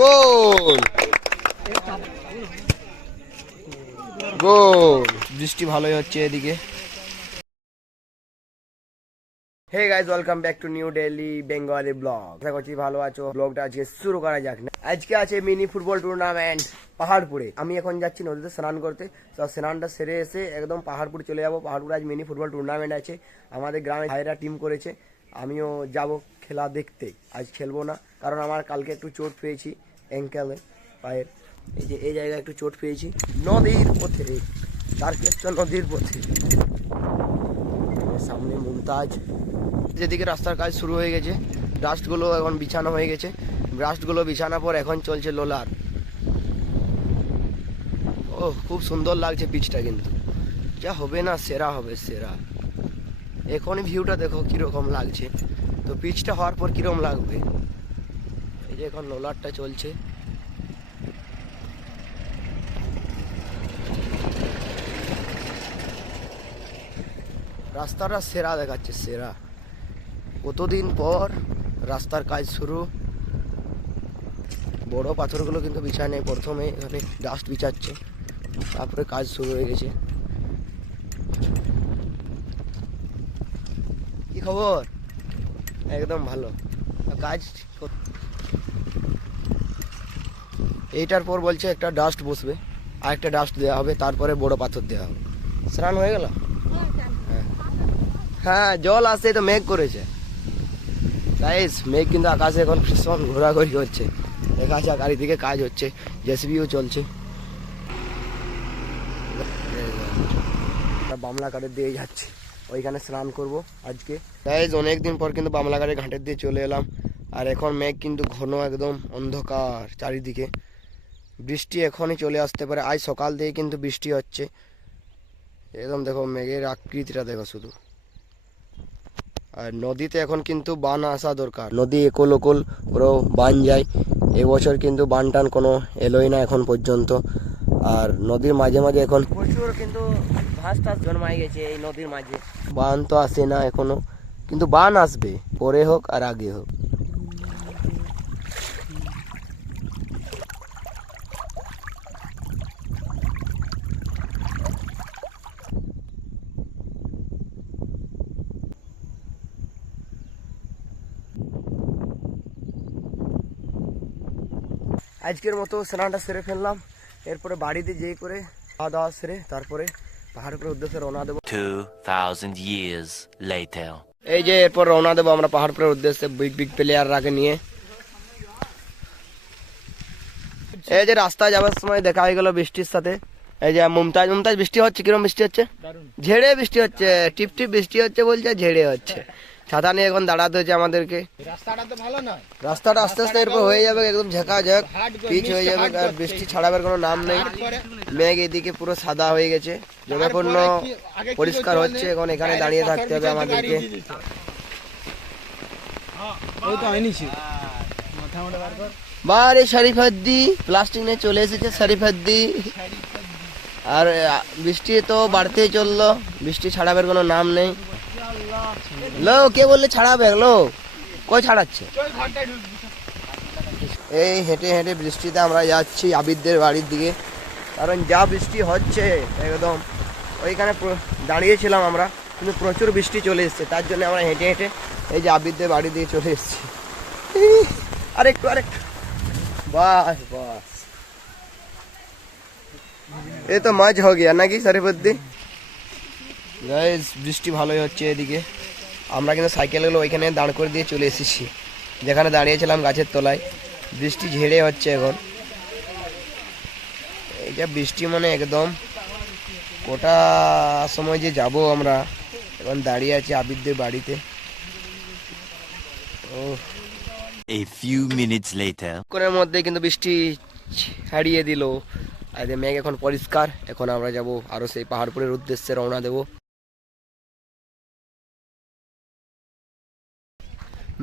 গোল। গোল। বৃষ্টি ভালোই হচ্ছে এদিকে। Hey guys welcome back to new daily Bengali vlog আশা করছি ভালো আছো। ব্লগটা আজকে শুরু করা যাক না। আজকে আছে মিনি ফুটবল টুর্নামেন্ট পাহাড়পুরে। আমি এখন যাচ্ছি নদীতে স্নান করতে। তো স্নানটা সেরে এসে একদম পাহাড়পুরে চলে যাব। পাহাড়পুরে আজ মিনি ফুটবল টুর্নামেন্ট আছে। আমাদের গ্রামে ভাইরা টিম করেছে। আমিও যাব খেলা দেখতে। আজ খেলব না। কারণ আমার কালকে একটু চোট পেয়েছি অ্যাঙ্কেলে পায়ের। এই যে, এই জায়গায় একটু চোট পেয়েছি। নদীর পথে তারকেশ্বর নদীর পথে। মুমতাজ যেদিকে রাস্তার কাজ শুরু হয়ে গেছে ডাস্টগুলো এখন বিছানো হয়ে গেছে। ডাস্টগুলো বিছানোর পর এখন চলছে লোলার। ও খুব সুন্দর লাগছে পিচটা কিন্তু। যা হবে না, সেরা হবে, সেরা। এখন ভিউটা দেখো কীরকম লাগছে। তো পিচটা হওয়ার পর কীরকম লাগবে? এই যে এখন লোলারটা চলছে। রাস্তাটা সেরা দেখাচ্ছে, সেরা। কতদিন পর রাস্তার কাজ শুরু? বড় পাথরগুলো কিন্তু বিছায় নেই, প্রথমে এখানে ডাস্ট বিছাচ্ছে, তারপরে কাজ শুরু হয়ে গেছে। কি খবর? একদম ভালো। কাজ এইটার পর বলছে একটা ডাস্ট বসবে আর একটা ডাস্ট দেওয়া হবে, তারপরে বড় পাথর দেওয়া হবে। স্নান হয়ে গেল? হ্যাঁ জল আসছে তো মেঘ করেছে। গাইস মেঘ কিন্তু আকাশে এখন ভীষণ ঘোরাঘুরি হচ্ছে। দেখা যাক, চারিদিকে কাজ হচ্ছে জেসিবিও চলছে। বামলা ঘাটের দিয়ে যাচ্ছে। ওইখানে স্নান করব আজকে। গাইজ অনেকদিন পর কিন্তু বামলা ঘাটের ঘাটের দিয়ে চলে এলাম। আর এখন মেঘ কিন্তু ঘন একদম অন্ধকার চারিদিকে। বৃষ্টি এখনই চলে আসতে পারে। আজ সকাল থেকে কিন্তু বৃষ্টি হচ্ছে। একদম দেখো, মেঘের আকৃতিটা দেখো শুধু। আর নদীতে এখন কিন্তু বান আসা দরকার। নদী একল ওকল পুরো বান যায়। এবছর কিন্তু বান টান কোনো এলোই না এখন পর্যন্ত। আর নদীর মাঝে মাঝে এখন প্রচুর কিন্তু ঘাস টাস জন্মাই গেছে এই নদীর মাঝে। বান তো আসে না এখনও, কিন্তু বান আসবে, পরে হোক আর আগে হোক। আজকের মতো স্নানটা সেরে ফেললাম। এরপরে বাড়িতে যেই করে খাওয়া দাওয়া সেরে তারপরে পাহাড়ের উদ্দেশ্যে রওনা দেবো। 2,000 years later. এই যে এরপর রওনা দেবো আমরা পাহাড়পুরের উদ্দেশ্যে বিগ বিগ প্লেয়াররাকে নিয়ে। এই যে রাস্তায় যাওয়ার সময় দেখা হয়ে গেল বৃষ্টির সাথে। এই যে মুমতাজ মুমতাজ বৃষ্টি হচ্ছে? কিরম বৃষ্টি হচ্ছে? ঝেড়ে বৃষ্টি হচ্ছে টিপ টিপ বৃষ্টি হচ্ছে বলছে ঝেড়ে হচ্ছে। ছাতা নিয়ে এখন দাঁড়াতে হচ্ছে আমাদেরকে। রাস্তাটা তো ভালো নয়। রাস্তাটা আস্তে আস্তে এরপর হয়ে যাবে একদম ঝাঁকা ঝাঁক পিচ হয়ে যাবে আর বৃষ্টি ছাড়াবার কোনো নাম নেই। মেঘ এদিকে পুরো সাদা হয়ে গেছে। জনপূর্ণ পরিষ্কার হচ্ছে এখন এখানে দাঁড়িয়ে থাকতে হবে আমাদেরকে। বারে শরীফাদ্দি প্লাস্টিক নিয়ে চলে এসেছে শরীফাদ্দি আর বৃষ্টি তো বাড়তেই চলল বৃষ্টি ছাড়াবার কোনো নাম নেই। লো, কে বললে ছাড়াবে? লো, কই ছাড়াচ্ছে? এই হেঁটে হেঁটে বৃষ্টিতে আমরা যাচ্ছি আবিদদের বাড়ির দিকে। কারণ যা বৃষ্টি হচ্ছে, একদম। ওইখানে দাঁড়িয়েছিলাম আমরা, কিন্তু প্রচুর বৃষ্টি চলে এসছে। তার জন্য আমরা হেঁটে হেঁটে এই যে আবিদদের বাড়ি দিয়ে চলে এসেছি। আরেকটু আরেকটু। বাস বাস এ তো মাঝ হয়ে গিয়া নাকি সারিপদ্দি বৃষ্টি ভালোই হচ্ছে এদিকে। আমরা কিন্তু সাইকেলগুলো ওইখানে দাঁড় করে দিয়ে চলে এসেছি। যেখানে দাঁড়িয়েছিলাম গাছের তলায়। বৃষ্টি ঝেড়ে হচ্ছে এখন। এই যে বৃষ্টি মানে একদম কোটা সময় যে যাব আমরা এখন দাঁড়িয়ে আছি আবিদদের বাড়িতে। ও A few minutes later. কোনের মধ্যে কিন্তু বৃষ্টি ছাড়িয়ে দিল। আর মেঘ এখন পরিষ্কার এখন আমরা যাব আরও সেই পাহাড়পুরের উদ্দেশ্যে রওনা দেব।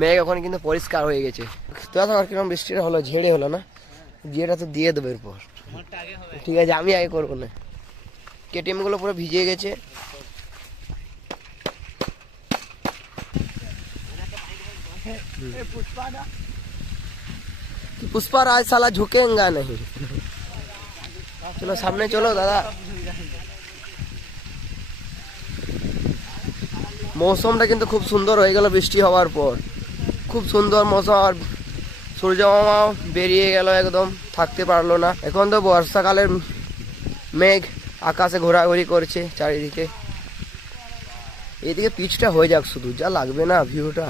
মেঘ এখন কিন্তু পরিষ্কার হয়ে গেছে। তো আমার কীরকম বৃষ্টিটা হলো, ঝেড়ে হলো না? জিয়েটা তো দিয়ে দেবো এরপর। ঠিক আছে, আমি আগে করব না। কেটিএমগুলো পুরো ভিজে গেছে। পুষ্পা রাজ সালা গা নেই। চলো, সামনে চলো, দাদা। মৌসুমটা কিন্তু খুব সুন্দর হয়ে গেল বৃষ্টি হওয়ার পর। খুব সুন্দর মৌসুম আর সূর্য মামাও বেরিয়ে গেল একদম থাকতে পারল না। এখন তো বর্ষাকালের মেঘ আকাশে ঘোরাঘুরি করছে চারিদিকে। এইদিকে পিচটা হয়ে যাক শুধু যা লাগবে না ভিউটা।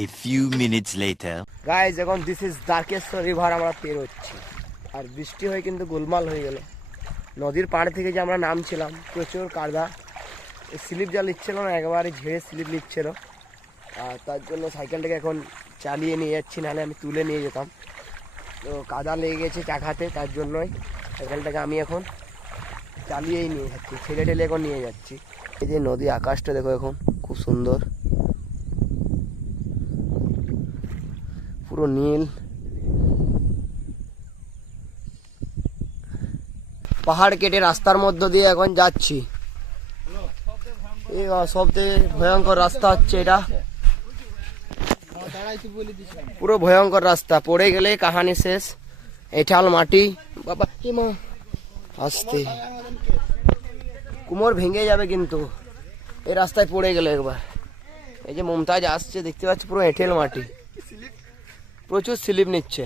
A few minutes later. Guys এখন দিস ইজ দ্বারকেশ্বর রিভার আমরা পেরোচ্ছি আর বৃষ্টি হয়ে কিন্তু গোলমাল হয়ে গেল। নদীর পাড় থেকে যে আমরা নামছিলাম, প্রচুর কাদা। স্লিপ যা নিচ্ছিল না, একেবারে ঝেড়ে স্লিপ নিচ্ছিল। আর তার জন্য সাইকেলটাকে এখন চালিয়ে নিয়ে যাচ্ছি, নাহলে আমি তুলে নিয়ে যেতাম। তো কাদা লেগে গেছে চাকাতে, তার জন্যই সাইকেলটাকে আমি এখন চালিয়েই নিয়ে যাচ্ছি ছেলে ঠেলে এখন নিয়ে যাচ্ছি। এই যে নদী আকাশটা দেখো এখন, খুব সুন্দর। পুরো নীল। পাহাড় কেটে রাস্তার মধ্য দিয়ে এখন যাচ্ছি। সব থেকে ভয়ঙ্কর রাস্তা হচ্ছে এটা। পুরো ভয়ঙ্কর রাস্তা। পড়ে গেলে কাহানি শেষ। এঠাল মাটি। বাবা আসতে। কুমোর ভেঙে যাবে কিন্তু। এই রাস্তায় পড়ে গেলে একবার। এই যে মমতাজ আসছে, দেখতে পাচ্ছি পুরো এঁঠেল মাটি। প্রচুর স্লিপ নিচ্ছে।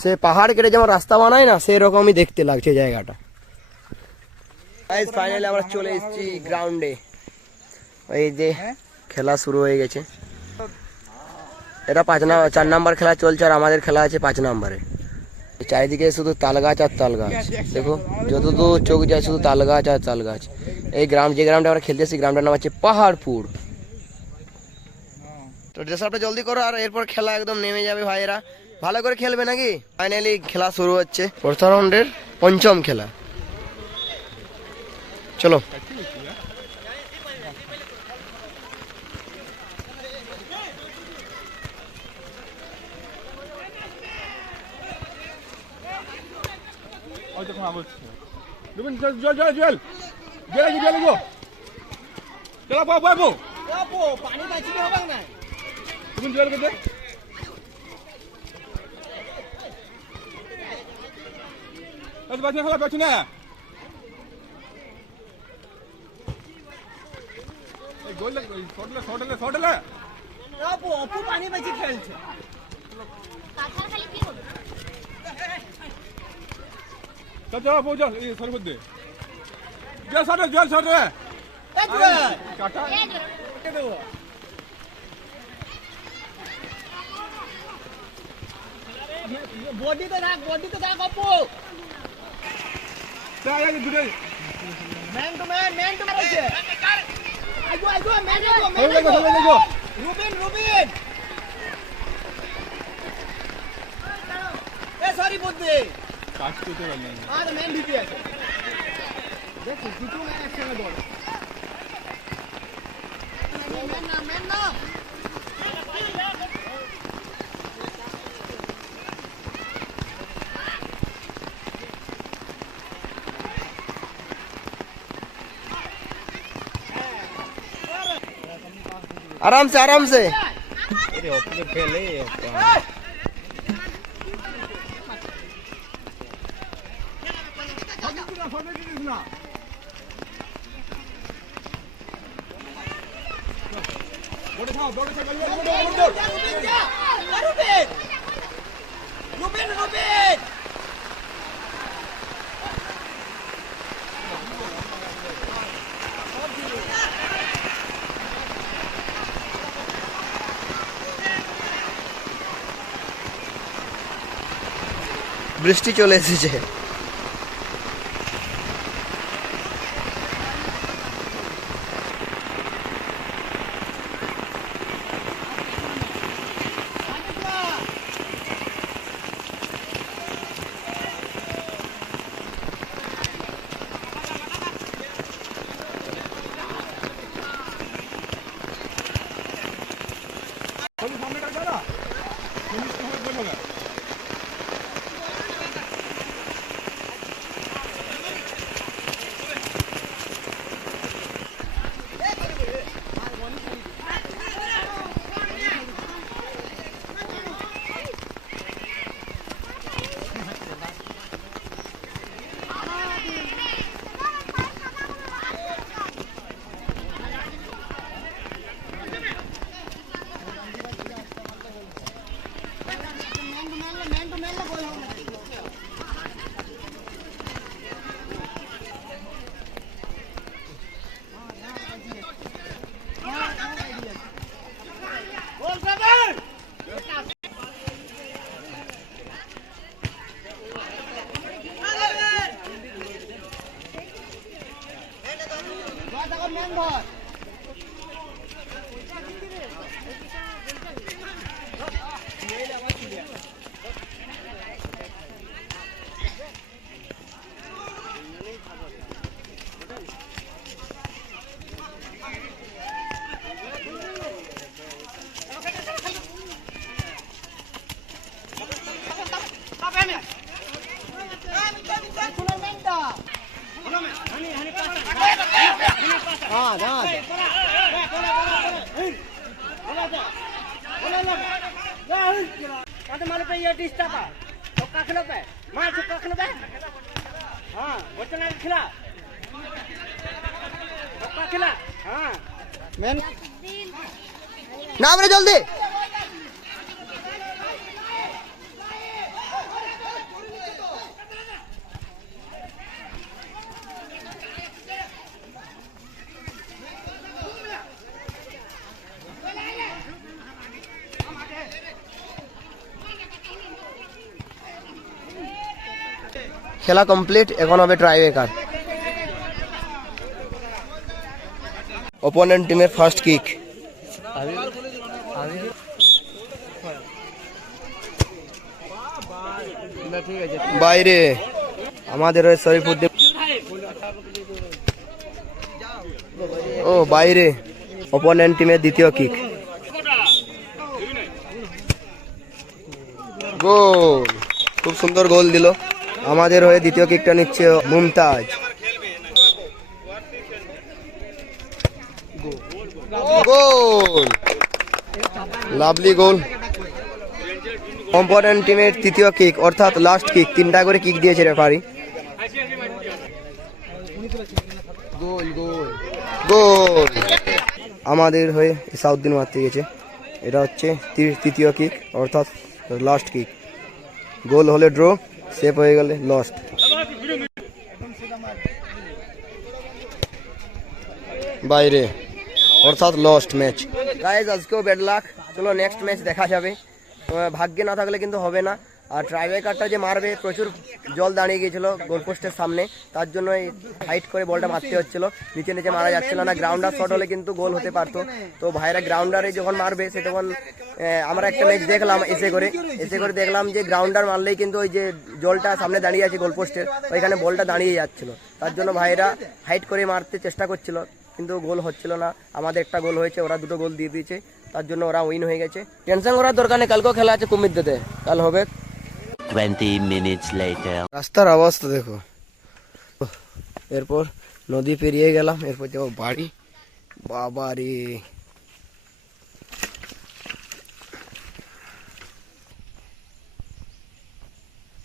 সে পাহাড় কেটে যেমন রাস্তা বানায় না সেই রকমই দেখতে লাগছে জায়গাটা। ফাইনালি আমরা চলে এসেছি গ্রাউন্ডে এই যে খেলা শুরু হয়ে গেছে। এটা পাঁচ নাম্বার চার নাম্বার খেলা চলছে আর আমাদের খেলা আছে পাঁচ নাম্বারে। চারিদিকে শুধু তাল গাছ আর তাল গাছ দেখো, যতদূর চোখ যায় শুধু তাল গাছ আর তাল গাছ এই গ্রাম, যে গ্রামটা আমরা খেলতেছি গ্রামটার নাম হচ্ছে পাহাড়পুর। তো ড্রেস আপটা জলদি করো আর এরপর খেলা একদম নেমে যাবে ভাইয়েরা। ভালো করে খেলবে নাকি? ফাইনালি খেলা শুরু হচ্ছে। প্রথম রাউন্ডের পঞ্চম খেলা। চলো। ওই দেখুন আবার রুবিন জল জল জল জল জল জল জল চলো বাবু বাবু বাবু পানি পাইছি কি হবে না রুবিন জল কেটে আজ বাজনা খেলা পাচ্ছি না এই গোল শটলে শটলে শটলে বাবু অপু পানি পাইছি খেলছে। চল চল বাবু চল এই সর মধ্যে। জল শটলে জল শটলে কাটা। বডিতে থাক বডিতে থাক অপু। তাই এই দুটো man to man man to মারছে আইগো আইগো ম্যান আইগো সরে ম্যান আইগো দেখো রুবিন রুবিন এ সরি বুদ্ধি কাজ করতে পারলাম না আর ম্যান ঢুকে আছে দেখো দুটো ম্যান একসঙ্গে দৌড়ে ম্যান না ম্যান না आराम से आराम से। বৃষ্টি চলে এসেছে। चौका खिला हाँ मैन নাম রে জলদি খেলা কমপ্লিট এখন হবে ট্রাই অপোনেন্ট টিমের ফার্স্ট কিক বাইরে। আমাদের ওই শরীফুদ্দিন। ও, বাইরে। অপোনেন্ট টিমের দ্বিতীয় কিক গোল খুব সুন্দর গোল দিল। আমাদের হয়ে দ্বিতীয় কিকটা নিচ্ছে Mumtaz. Goal. Lovely goal. Component টিমের তৃতীয় কিক অর্থাৎ লাস্ট কিক তিনটা করে কিক দিয়েছে রেফারি গোল গোল। গোল। আমাদের হয়ে সাউদ্দিন মারতে গেছে। এটা হচ্ছে তৃতীয় কিক অর্থাৎ লাস্ট কিক গোল হলে ড্র সেভ হয়ে গেলে লস্ট বাইরে। অর্থাৎ লস্ট ম্যাচ গাইজ আজকেও ব্যাড লাক চলো নেক্সট ম্যাচ দেখা যাবে। ভাগ্যে না থাকলে কিন্তু হবে না। আর ট্রাইবেকারটা যে মারবে, প্রচুর জল দাঁড়িয়ে গিয়েছিল গোলপোস্টের সামনে। তার জন্য এই হাইট করে বলটা মারতে হচ্ছিল। নিচে নিচে মারা যাচ্ছিল না। গ্রাউন্ডার শট হলে কিন্তু গোল হতে পারতো। তো ভাইরা গ্রাউন্ডারে যখন মারবে, সে তখন আমরা একটা ম্যাচ দেখলাম এসে করে। এসে করে দেখলাম যে গ্রাউন্ডার মারলেই কিন্তু ওই যে জলটা সামনে দাঁড়িয়ে আছে গোলপোস্টের ওইখানে বলটা দাঁড়িয়ে যাচ্ছিল। তার জন্য ভাইরা হাইট করে মারতে চেষ্টা করছিল। কিন্তু গোল হচ্ছিল না। আমাদের একটা গোল হয়েছে ওরা দুটো গোল দিয়ে দিয়েছে। তার জন্য ওরা উইন হয়ে গেছে। টেনশন করার দরকার নেই কালকেও খেলা আছে কুমির দিতে। কাল হবে। 20 minutes later. রাস্তার অবস্থা দেখো। এরপর নদী পেরিয়ে গেলাম এরপর যাব বাড়ি। বাবা রে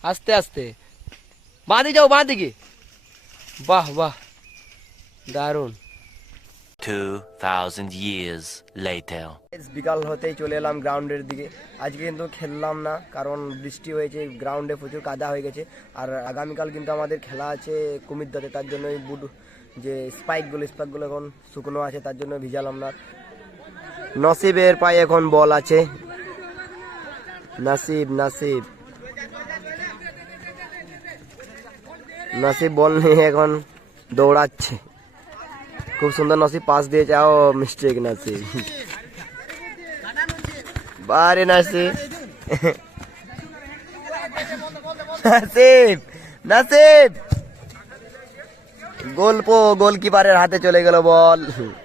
আস্তে। আস্তে বাঁধি যাও বাঁদিকে বাহ বাহ। দারুণ। 2000 years later. বিকাল হতেই চলে এলাম গ্রাউন্ডের দিকে। আজকে কিন্তু খেললাম না, কারণ বৃষ্টি হয়েছে গ্রাউন্ডে প্রচুর কাদা হয়ে গেছে। আর আগামীকাল কিন্তু আমাদের খেলা আছে কুমিরদাতে, তার জন্য বুট যে স্পাইকগুলো স্পাইকগুলো এখন শুকনো আছে, তার জন্য ভিজালাম না। নসিবের পায়ে এখন বল আছে। নাসিব নাসিব। নাসিব বল নিয়ে এখন দৌড়াচ্ছে। খুব সুন্দর নসিব পাস দিয়ে যাও মিস্টেক নাসিব। বারে নাসিব। নাসিব নাসিব। গোল পো, গোলকিপারের হাতে চলে গেল বল।